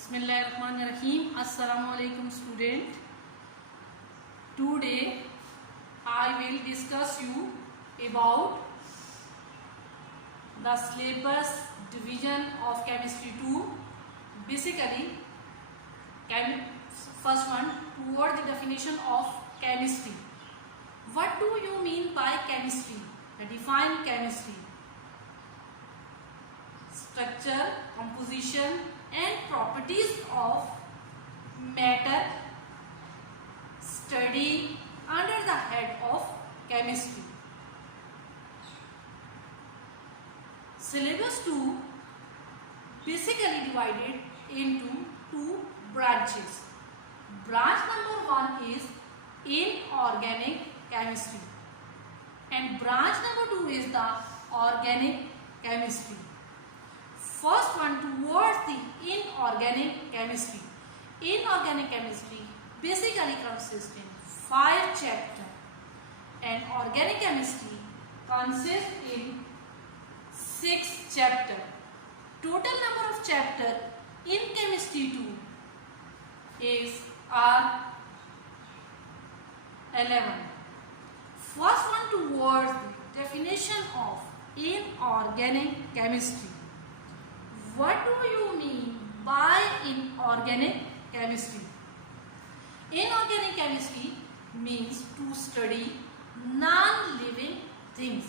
Bismillahirrahmanirrahim. Assalamu alaikum student. Today I will discuss you about the syllabus division of chemistry 2. Basically, first one, toward the definition of chemistry. What do you mean by chemistry? Define chemistry. Structure, composition and properties of matter studied under the head of chemistry. Syllabus 2 basically divided into two branches. Branch number 1 is inorganic chemistry and branch number 2 is the organic chemistry. First one, towards the inorganic chemistry. Inorganic chemistry basically consists in 5 chapters and organic chemistry consists in 6 chapters. Total number of chapters in chemistry 2 are 11. First one, towards the definition of inorganic chemistry. What do you mean by inorganic chemistry? Inorganic chemistry means to study non-living things.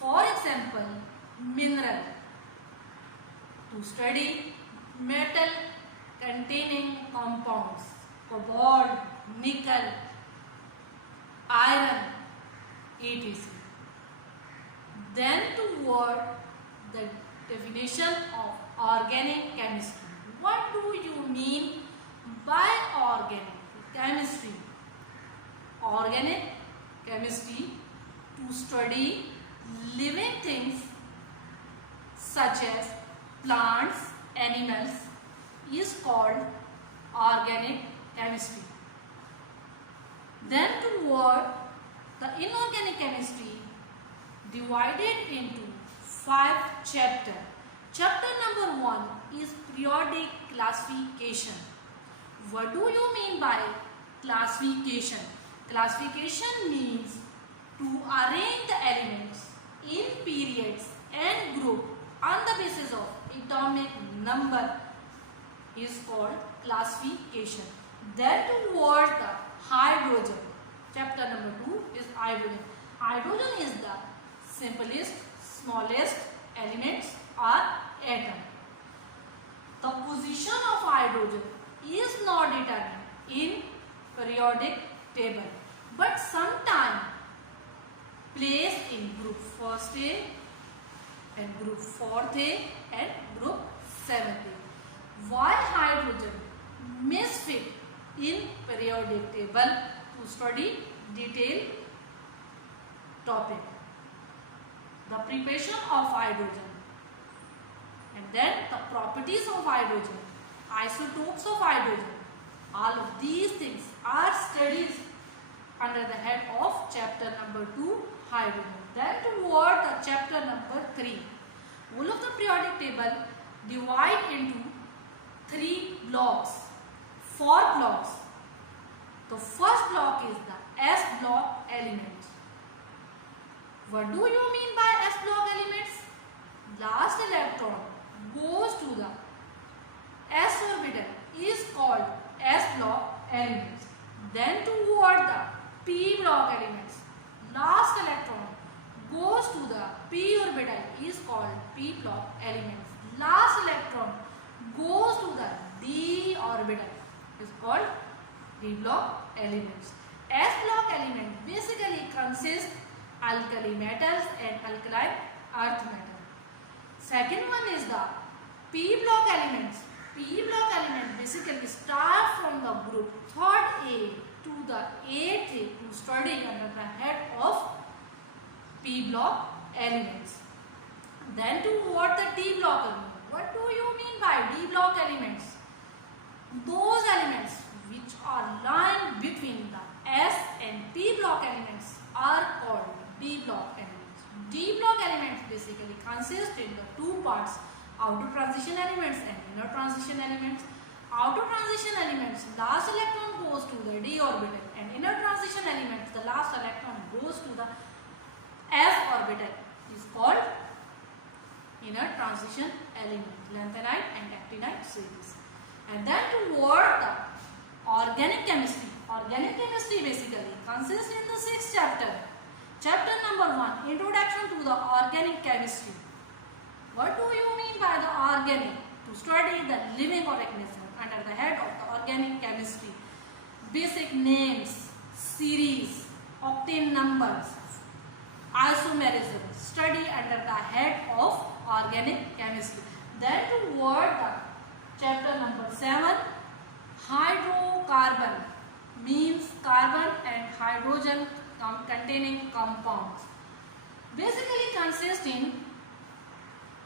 For example, mineral. To study metal containing compounds, cobalt, nickel, iron, etc. Then toward the definition of organic chemistry. What do you mean by organic chemistry? Organic chemistry to study living things such as plants, animals is called organic chemistry. Then toward the inorganic chemistry divided into 5 chapters. Chapter number 1 is periodic classification. What do you mean by classification? Classification means to arrange the elements in periods and group on the basis of atomic number is called classification. Then toward the hydrogen. Chapter number 2 is hydrogen. Hydrogen is the simplest, smallest elements or atom. The position of hydrogen is not determined in periodic table, but sometimes placed in group 1A and group 4A and group 7A. Why hydrogen misfit in periodic table to study detailed topic. The preparation of hydrogen and then the properties of hydrogen, isotopes of hydrogen, all of these things are studied under the head of chapter number 2, hydrogen. Then toward the chapter number 3, all of the periodic table divide into 3 blocks, 4 blocks. The first block is the S block elements. What do you mean by S block elements? Last electron goes to the S orbital is called S block elements. Then toward the P block elements, last electron goes to the P orbital is called P block elements. Last electron goes to the D orbital is called D block elements. S block element basically consists alkali metals and alkaline earth metal. Second one is the P block elements. P block element basically start from the group 3rd A to the 8th A to study under the head of P block elements. Then toward the D block element. What do you mean by D block elements? Those elements which are lying between the S and P block elements are called D block elements. D block elements basically consist in the 2 parts, outer transition elements and inner transition elements. outer transition elements, last electron goes to the d orbital, and inner transition elements, the last electron goes to the s orbital, is called inner transition element, lanthanide and actinide series. And then toward the organic chemistry. Organic chemistry basically consists in the 6th chapter. Chapter number 1, Introduction to the Organic Chemistry. What do you mean by the organic? To study the living organism under the head of the organic chemistry. Basic names, series, octane numbers, isomerism, study under the head of organic chemistry. Then toward the chapter number 7, hydrocarbon means carbon and hydrogen containing compounds. Basically consist in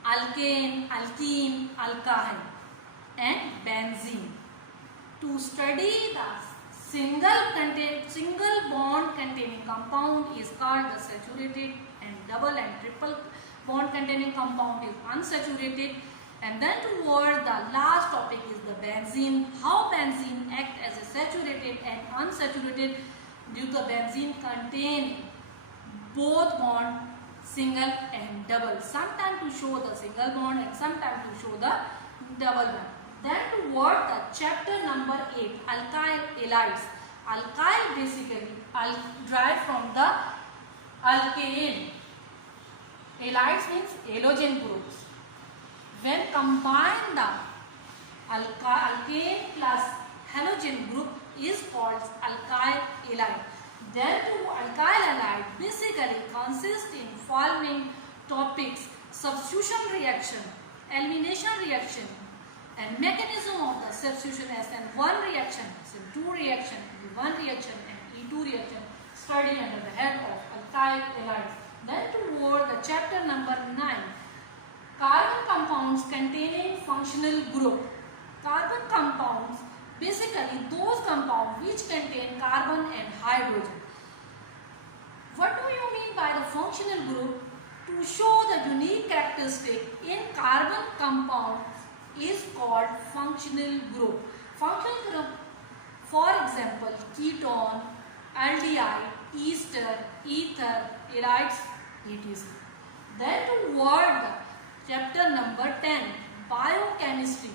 alkane, alkene, alkyne and benzene. To study the single bond containing compound is called the saturated, and double and triple bond containing compound is unsaturated. And then toward the last topic is the benzene. How benzene act as a saturated and unsaturated due to benzene contain both bond, single and double. Sometimes to show the single bond and sometimes to show the double bond. Then toward the chapter number 8, alkyl halides. Alkyl basically derived from the alkane. Halides means halogen groups. When combined, the alkane plus halogen group is called alkyl halide. Then to alkyl halide basically consists in following topics: substitution reaction, elimination reaction, and mechanism of the substitution SN1 reaction, SN2 reaction, E1 reaction and E2 reaction, studied under the head of alkyl halides. Then toward the chapter number 9, carbon compounds containing functional group. Carbon compounds basically those compounds which contain carbon and hydrogen. What do you mean by the functional group? To show the unique characteristic in carbon compound is called functional group. Functional group, for example, ketone, aldehyde, ester, ether, halides, etc. Then toward the chapter number 10, biochemistry.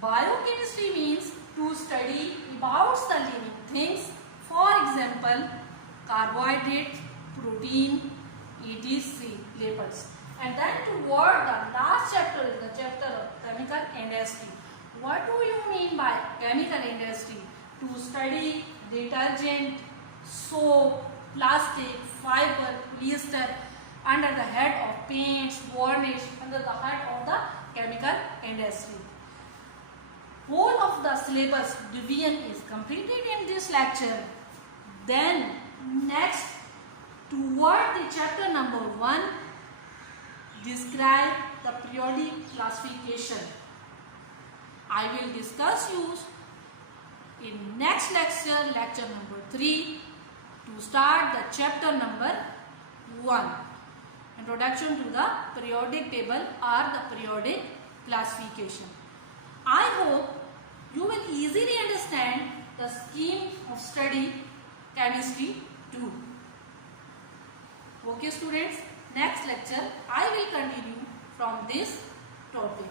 Biochemistry means to study about the living things, for example, carbohydrates, protein, etc. labels. And then toward the last chapter is the chapter of chemical industry. What do you mean by chemical industry? To study detergent, soap, plastic, fiber, polyester, under the head of paints, varnish, under the head of the chemical industry. Whole of the syllabus division is completed in this lecture. Then next, toward the chapter number 1, describe the periodic classification. I will discuss you in next lecture, lecture number 3, to start the chapter number 1. Introduction to the periodic table or the periodic classification. I hope you will easily understand the scheme of study chemistry too. Okay students, next lecture I will continue from this topic.